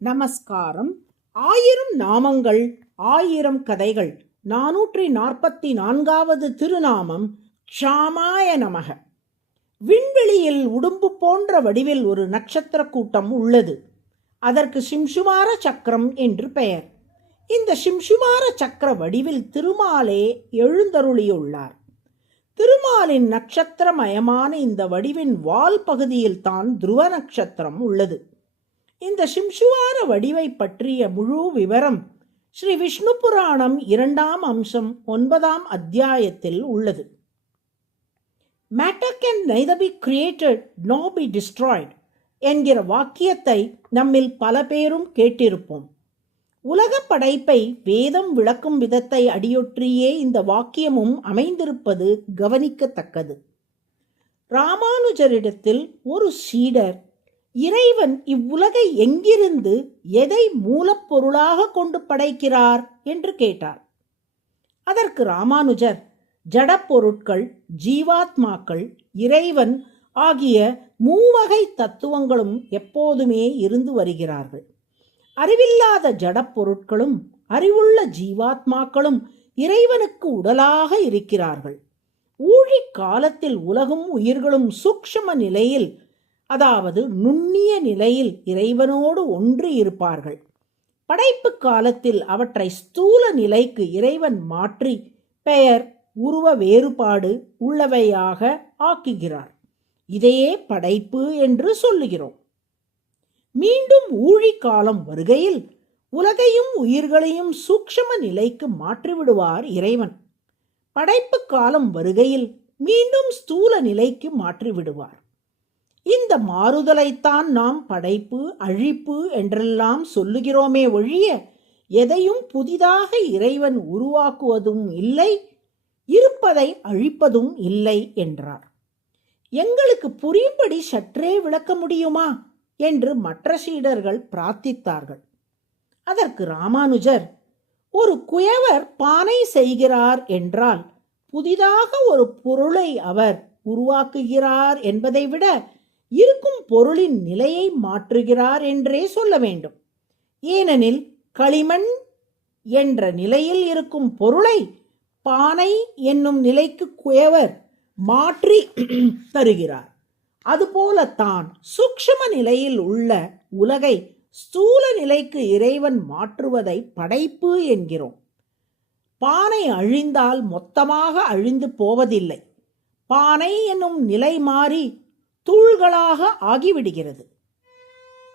நமஸ்காரம். 1000 நாமங்கள் 1000 கதைகள் 444வது திருநாமம் க்ஷாமாய நமக. விண்வெளியில் உடும்பு போன்ற வடிவில் ஒரு நட்சத்திர கூட்டம் உள்ளது. அதற்கு சிம்சுமார சக்கரம் என்று பெயர். இந்த சிம்சுமார சக்கர வடிவில் திருமாலே எழுந்தருளியுள்ளார். திருமாலின் நட்சத்திரமயமான இந்த வடிவின் வால் பகுதியில் தான் துருவ நட்சத்திரம் உள்ளது. இந்த சிம்சுவார வடிவை பற்றிய முழு விவரம் ஸ்ரீ விஷ்ணு புராணம் 2ஆம் அம்சம் 9ஆம் அத்தியாயத்தில் உள்ளது. Matter can neither be created nor be destroyed என்கிற வாக்கியத்தை நம்மில் பல பேரும் கேட்டிருப்போம். உலக படைப்பை வேதம் விளக்கும் விதத்தை அடியொற்றியே இந்த வாக்கியமும் அமைந்திருப்பது கவனிக்கத்தக்கது. ராமானுஜரிடத்தில் ஒரு சீடர் இறைவன் இவ்வுலகை எங்கிருந்து எதை மூலப்பொருளாக கொண்டு படைக்கிறார் என்று கேட்டார். அதற்கு ராமானுஜர் ஜடப்பொருட்கள், ஜீவாத்மாக்கள், இறைவன் ஆகிய மூவகை தத்துவங்களும் எப்போதுமே இருந்து வருகிறார்கள். அறிவில்லாத ஜடப்பொருட்களும் அறிவுள்ள ஜீவாத்மாக்களும் இறைவனுக்கு உடலாக இருக்கிறார்கள். ஊழி காலத்தில் உலகும் உயிர்களும் சூக்ஷ்ம நிலையில், அதாவது நுண்ணிய நிலையில் இறைவனோடு ஒன்று இருப்பார்கள். படைப்பு காலத்தில் அவற்றை ஸ்தூல நிலைக்கு இறைவன் மாற்றி பெயர், உருவ வேறுபாடு உள்ளவையாக ஆக்குகிறார். இதையே படைப்பு என்று சொல்லுகிறோம். மீண்டும் ஊழி காலம் வருகையில் உலகையும் உயிர்களையும் சூக்ஷ்ம நிலைக்கு மாற்றிவிடுவார் இறைவன். படைப்பு காலம் வருகையில் மீண்டும் ஸ்தூல நிலைக்கு மாற்றிவிடுவார். இந்த மாறுதலைத்தான் நாம் படைப்பு, அழிப்பு என்றெல்லாம் சொல்லுகிறோமே ஒழிய எதையும் புதிதாக இறைவன் உருவாக்குவதும் இல்லை, இருப்பதை அழிப்பதும் இல்லை என்றார். எங்களுக்கு புரியும்படி சற்றே விளக்க முடியுமா என்று மற்ற சீடர்கள் பிரார்த்தித்தார்கள். அதற்கு ராமானுஜர், ஒரு குயவர் பானை செய்கிறார் என்றால் புதிதாக ஒரு பொருளை அவர் உருவாக்குகிறார் என்பதை விட இருக்கும் பொருளின் நிலையை மாற்றுகிறார் என்றே சொல்ல வேண்டும். ஏனெனில் களிமண் என்ற நிலையில் இருக்கும் பொருளை பானை என்னும் நிலைக்கு குயவர் மாற்றி தருகிறார். அதுபோலத்தான் சூக்ஷ்ம நிலையில் உள்ள உலகை ஸ்தூல நிலைக்கு இறைவன் மாற்றுவதை படைப்பு என்கிறோம். பானை அழிந்தால் மொத்தமாக அழிந்து போவதில்லை. பானை என்னும் நிலை மாறி தூள்களாக ஆகிவிடுகிறது.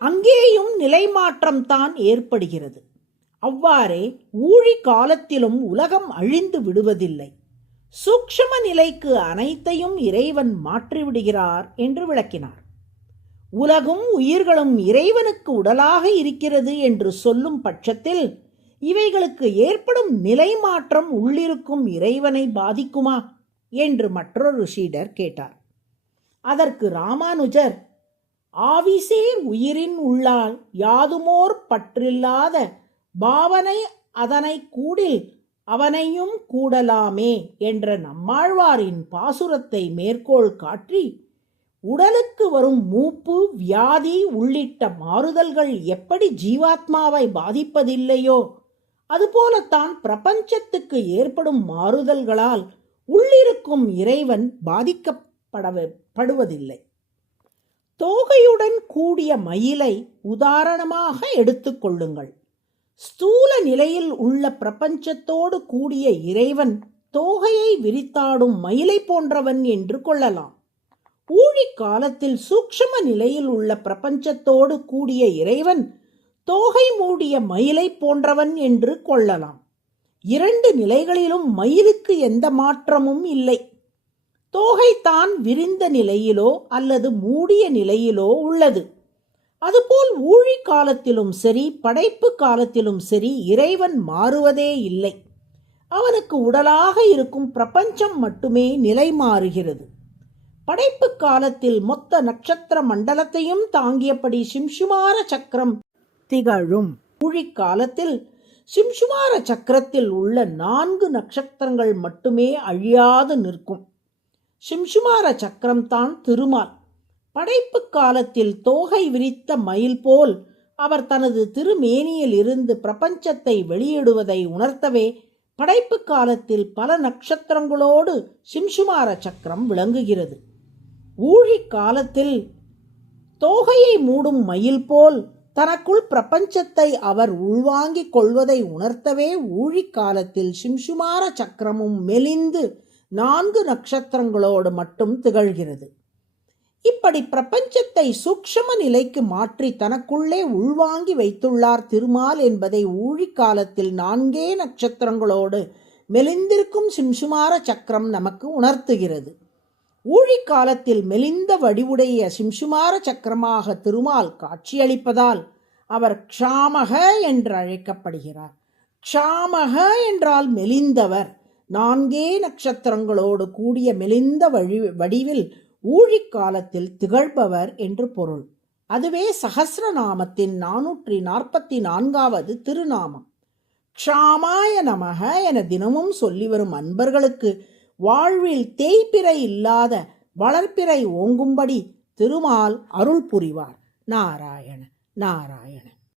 அங்கேயும் நிலை மாற்றம்தான் ஏற்படுகிறது. அவ்வாறே ஊழி காலத்திலும் உலகம் அழிந்து விடுவதில்லை. சூக்ஷ்ம நிலைக்கு அனைத்தையும் இறைவன் மாற்றிவிடுகிறார் என்று விளக்கினார். உலகும் உயிர்களும் இறைவனுக்கு உடலாக இருக்கிறது என்று சொல்லும் பட்சத்தில் இவைகளுக்கு ஏற்படும் நிலை மாற்றம் உள்ளிருக்கும் இறைவனை பாதிக்குமா என்று மற்றொரு சீடர் கேட்டார். அதற்கு ராமானுஜர், ஆவிசேர் உயிரின் உள்ளால் யாதுமோர் பற்றில்லாத பாவனை அதனை கூடில் அவனையும் கூடலாமே என்ற நம்மாழ்வாரின் பாசுரத்தை மேற்கோள் காட்டி, உடலுக்கு வரும் மூப்பு, வியாதி உள்ளிட்ட மாறுதல்கள் எப்படி ஜீவாத்மாவை பாதிப்பதில்லையோ அதுபோலத்தான் பிரபஞ்சத்துக்கு ஏற்படும் மாறுதல்களால் உள்ளிருக்கும் இறைவன் பாதிக்கப்படுவதில்லை. தோகையுடன் கூடிய மயிலை உதாரணமாக எடுத்துக்கொள்ளுங்கள். ஸ்தூல நிலையில் உள்ள பிரபஞ்சத்தோடு கூடிய இறைவன் தோகையை விரித்தாடும் மயிலை போன்றவன் என்று கொள்ளலாம். ஊழி காலத்தில் சூக்ஷ்ம நிலையில் உள்ள பிரபஞ்சத்தோடு கூடிய இறைவன் தோகை மூடிய மயிலை போன்றவன் என்று கொள்ளலாம். இரண்டு நிலைகளிலும் மயிலுக்கு எந்த மாற்றமும் இல்லை. தோகைத்தான் விரிந்த நிலையிலோ அல்லது மூடிய நிலையிலோ உள்ளது. அதுபோல் ஊழி காலத்திலும் சரி, படைப்பு காலத்திலும் சரி இறைவன் மாறுவதே இல்லை. அவனுக்கு உடலாக இருக்கும் பிரபஞ்சம் மட்டுமே நிலை மாறுகிறது. படைப்பு காலத்தில் மொத்த நட்சத்திர மண்டலத்தையும் தாங்கியபடி சிம்சுமார சக்கரம் திகழும். ஊழி காலத்தில் சிம்சுமார சக்கரத்தில் உள்ள 4 நட்சத்திரங்கள் மட்டுமே அழியாது நிற்கும். சிம்சுமார சக்கரம்தான் திருமால். படைப்பு காலத்தில் தோகை விரித்த மயில் போல் அவர் தனது திருமேனியில் இருந்து பிரபஞ்சத்தை வெளியிடுவதை உணர்த்தவே படைப்பு காலத்தில் பல நட்சத்திரங்களோடு சிம்சுமார சக்கரம் விளங்குகிறது. ஊழி காலத்தில் தோகையை மூடும் மயில் போல் தனக்குள் பிரபஞ்சத்தை அவர் உள்வாங்கிக் கொள்வதை உணர்த்தவே ஊழி காலத்தில் சிம்சுமார சக்கரமும் மெலிந்து 4 நட்சத்திரங்களோடு மட்டும் திகழ்கிறது. இப்படி பிரபஞ்சத்தை சூக்ஷ்ம நிலைக்கு மாற்றி தனக்குள்ளே உள்வாங்கி வைத்துள்ளார் திருமால் என்பதை ஊழிக்காலத்தில் 4 நட்சத்திரங்களோடு மெலிந்திருக்கும் சிம்சுமார சக்கரம் நமக்கு உணர்த்துகிறது. ஊழிக்காலத்தில் மெலிந்த வடிவுடைய சிம்சுமார சக்கரமாக திருமால் காட்சியளிப்பதால் அவர் க்ஷாமக என்று அழைக்கப்படுகிறார். க்ஷாமக என்றால் மெலிந்தவர். 4 நட்சத்திரங்களோடு கூடிய மெலிந்த வடிவில் ஊழிக்காலத்தில் திகழ்பவர் என்று பொருள். அதுவே சஹஸ்ரநாமத்தின் 444வது திருநாமம். க்ஷாமாய நமக என தினமும் சொல்லி வரும் அன்பர்களுக்கு வாழ்வில் தேய்பிறை இல்லாத வளர்ப்பிறை ஓங்கும்படி திருமால் அருள் புரிவார். நாராயண நாராயண.